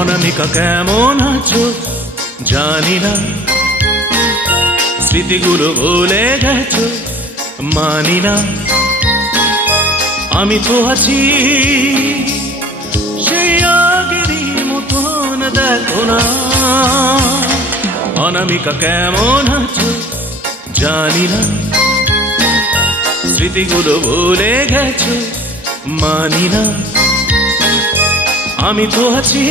অনামিকা কেমন আছো? জানি না। স্মৃতিগুলো ভুলে গেছো? মানি না। আমি তো আছি সেই আগেরই মতন, দেখো না। অনামিকা কেমন আছো? জানি না। স্মৃতিগুলো ভুলে গেছো? মানি না। আমি তো আছি।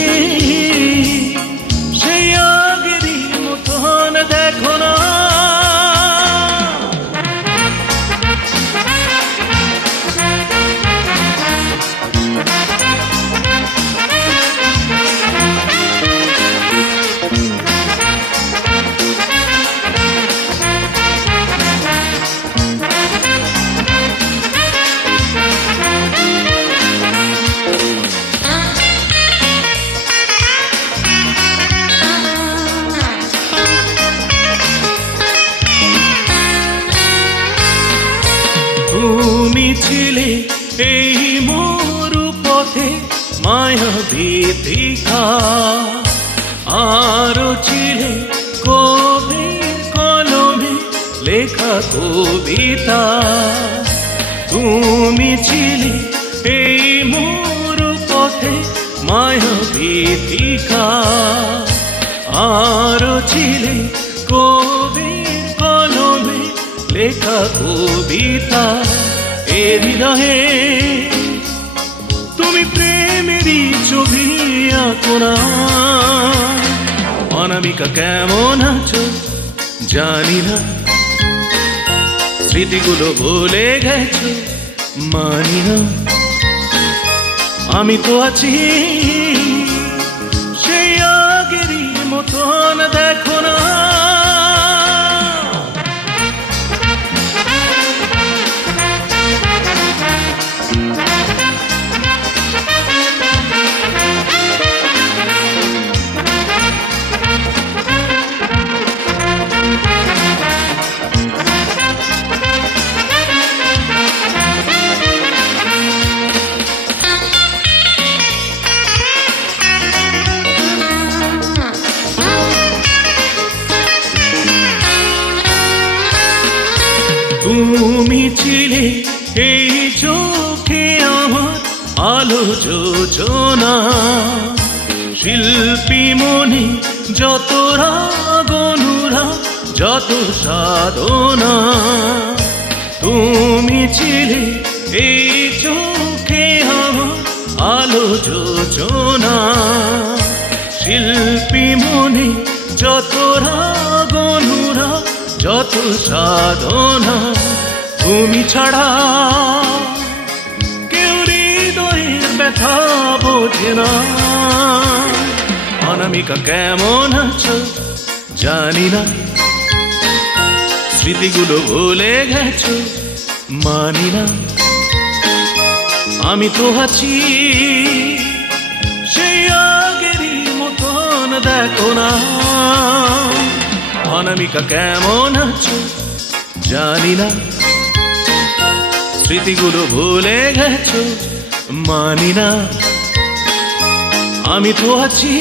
তুমি ছিলে এই মরু পথে মায়া ভীতিকা আরও ছিলে কবির কলমে লেখা কবিতা। তুমি ছিলে এই মরু পথে মায়া ভীতিকা আরও ছিলে কলমে লেখা কবিতা এ হৃদয়ে। তুমি প্রেমেরই ছবি আঁকো না অনামিকা কেমন আছো জানি না। স্মৃতিগুলো ভুলে গেছো, মানি না। আমি তো আছি সেই আগেরই মতন দেখো। তুমি ছিলে এই চোখে আমার আলো যোজনা। শিল্পী মনে যত রাগনুরা যত সাধনা। তুমি ছিলে এই চোখে আমার আলো যোজনা। শিল্পী মনে যত রাগনুরা যত সাধনা তুমি ছাড়া কেউ হৃদয়ের ব্যথা বোঝে না। অনামিকা কেমন আছো জানি না। স্মৃতিগুলো ভুলে গেছো মানি না। আমি তো আছি সেই আগেরই মতন, দেখো না। অনামিকা কেমন আছো জানি না। স্মৃতিগুলো ভুলে গেছো মানি না। আমি তো আছি